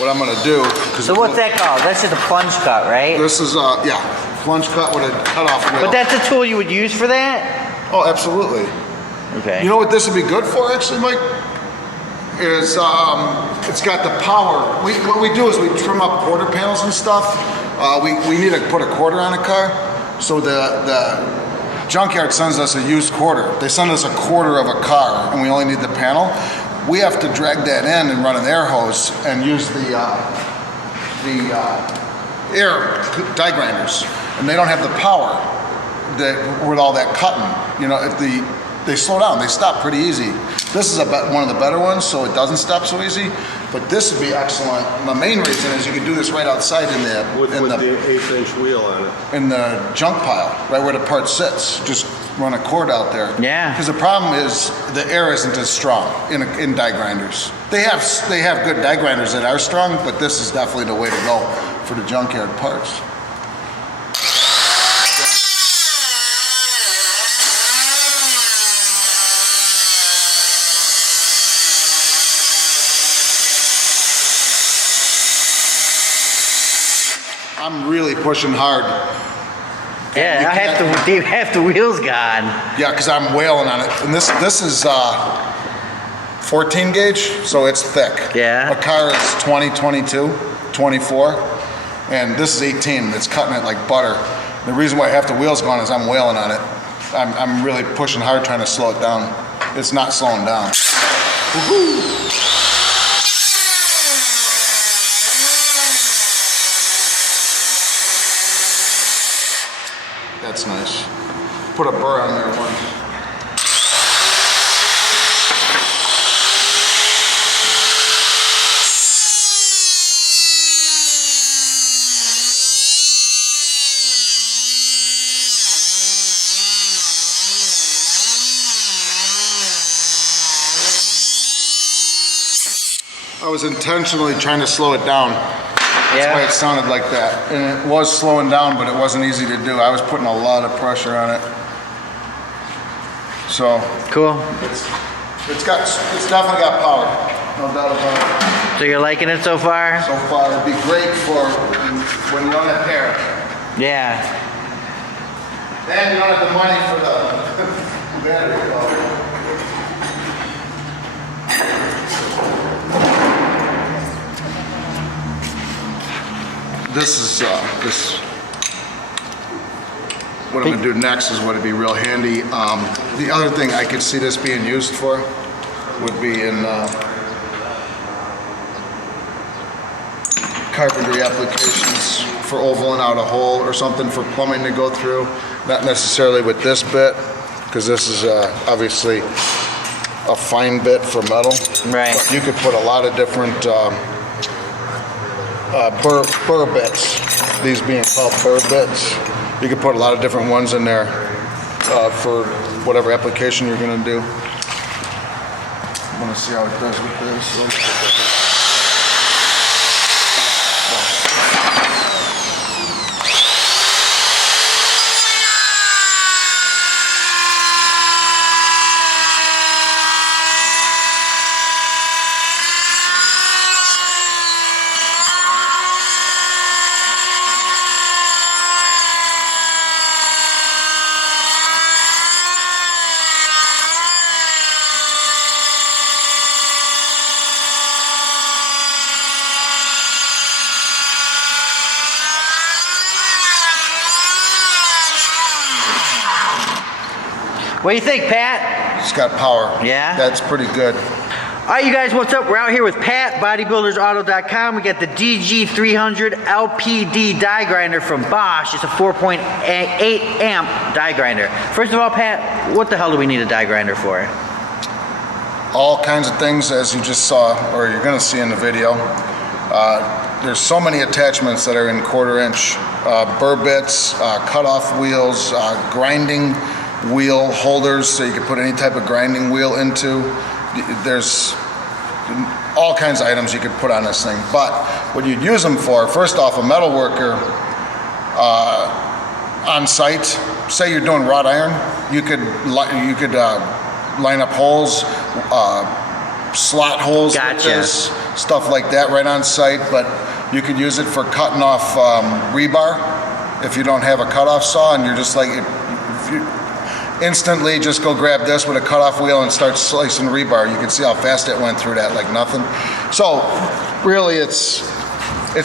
what I'm gonna do. So what's that called? That's just a plunge cut, right? This is, yeah, plunge cut with a cutoff wheel. But that's a tool you would use for that? Oh, absolutely. Okay. You know what this would be good for, actually, Mike? Is it's got the power. What we do is we trim up quarter panels and stuff. We need to put a quarter on a car. So the junkyard sends us a used quarter. They send us a quarter of a car, and we only need the panel. We have to drag that in and run an air hose and use the air die grinders, and they don't have the power that with all that cutting. You know, if they slow down, they stop pretty easy. This is one of the better ones, so it doesn't stop so easy. But this would be excellent. The main reason is you can do this right outside in the with the 1/8-inch wheel on it. In the junk pile, right where the part sits. Just run a cord out there. Yeah. Because the problem is the air isn't as strong in die grinders. They have good die grinders that are strong, but this is definitely the way to go for the junkyard parts. I'm really pushing hard. Yeah, I have the wheels gone. Yeah, because I'm wailing on it. And this is 14 gauge, so it's thick. Yeah. A car is 20, 22, 24, and this is 18. It's cutting it like butter. The reason why I have the wheels gone is I'm wailing on it. I'm really pushing hard trying to slow it down. It's not slowing down. Woohoo! That's nice. Put a burr on there once. I was intentionally trying to slow it down. That's why it sounded like that. And it was slowing down, but it wasn't easy to do. I was putting a lot of pressure on it. So cool. It's definitely got power. No doubt about it. So you're liking it so far? So far, it'd be great for when you don't have hair. Yeah. And you don't have the money for the battery. This is what I'm gonna do next is what would be real handy. The other thing I could see this being used for would be in carpentry applications for ovaling out a hole or something for plumbing to go through. Not necessarily with this bit, because this is obviously a fine bit for metal. Right. But you could put a lot of different burr bits, these being called burr bits. You could put a lot of different ones in there for whatever application you're going to do. I want to see how it does with this. What do you think, Pat? It's got power. Yeah? That's pretty good. All right, you guys, what's up? We're out here with Pat, bodybuildersauto.com. We got the DG300LPD die grinder from Bosch. It's a 4.8 amp die grinder. First of all, Pat, what the hell do we need a die grinder for? All kinds of things, as you just saw, or you're going to see in the video. There's so many attachments that are in 1/4 inch. Burr bits, cut-off wheels, grinding wheel holders, so you can put any type of grinding wheel into. There's all kinds of items you could put on this thing. But what you'd use them for, first off, a metal worker on site, say you're doing wrought iron, you could line up holes, slot holes with Gotcha. this, stuff like that right on site, but you could use it for cutting off rebar if you don't have a cutoff saw and you're just like, if you instantly just go grab this with a cutoff wheel and start slicing rebar. You can see how fast it went through that like nothing. So really it's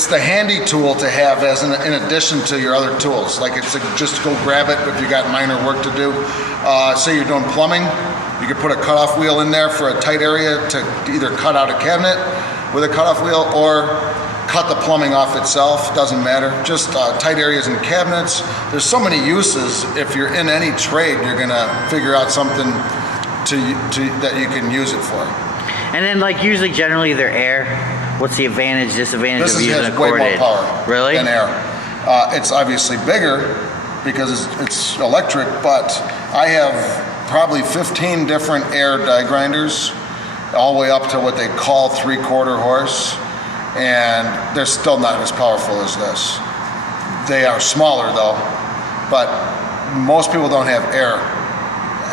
the handy tool to have as in addition to your other tools. Like it's just go grab it if you got minor work to do. Say you're doing plumbing, you could put a cutoff wheel in there for a tight area to either cut out a cabinet with a cutoff wheel or cut the plumbing off itself, doesn't matter. Just tight areas in cabinets. There's so many uses. If you're in any trade, you're gonna figure out something that you can use it for. And then like usually generally they're air. What's the advantage, disadvantage This of using a has way more corded? power Really? than air. It's obviously bigger because it's electric, but I have probably 15 different air die grinders, all the way up to what they call 3/4 horse. And they're still not as powerful as this. They are smaller though, but most people don't have air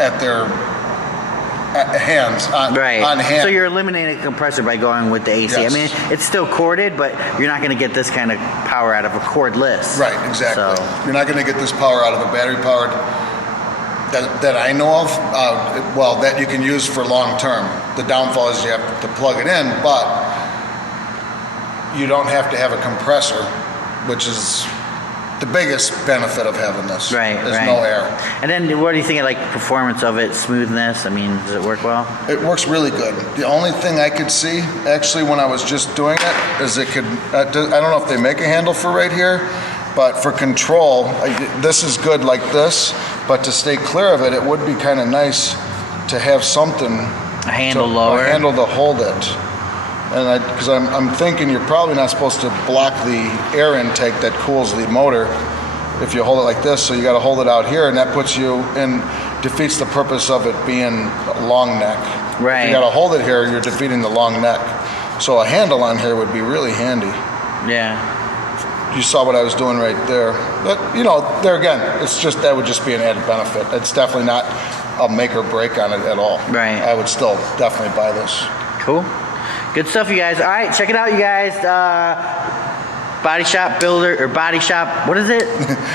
at their hands, on hand. So you're eliminating a compressor by going with the AC. Yes. I mean, it's still corded, but you're not going to get this kind of power out of a cordless. Right, exactly. So, You're not gonna get this power out of a battery powered that I know of, well, that you can use for long term. The downfall is you have to plug it in, but you don't have to have a compressor, which is the biggest benefit of having this. Right, There's right. no air. And then what do you think of like performance of it, smoothness? I mean, does it work well? It works really good. The only thing I could see, actually, when I was just doing it, is it could, I don't know if they make a handle for right here, but for control, this is good like this, but to stay clear of it, it would be kind of nice to have something. A handle lower? A handle to hold it. And because I'm thinking you're probably not supposed to block the air intake that cools the motor if you hold it like this, so you got to hold it out here, and that puts you in, defeats the purpose of it being long neck. Right. If you got to hold it here, you're defeating the long neck. So a handle on here would be really handy. Yeah. You saw what I was doing right there. But, you know, there again, it's just, that would just be an added benefit. It's definitely not a make or break on it at all. Right. I would still definitely buy this. Cool. Good stuff, you guys. All right, check it out, you guys. Body Shop Builder, or Body Shop, what is it?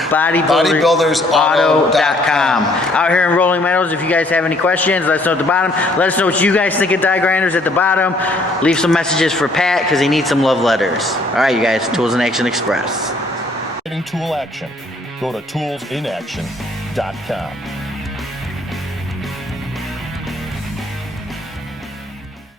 Bodybuildersauto.com. Out here in Rolling Meadows, if you guys have any questions, let us know at the bottom. Let us know what you guys think of die grinders at the bottom. Leave some messages for Pat, because he needs some love letters. All right, you guys, Tools in Action Express. Tool action. Go to toolsinaction.com.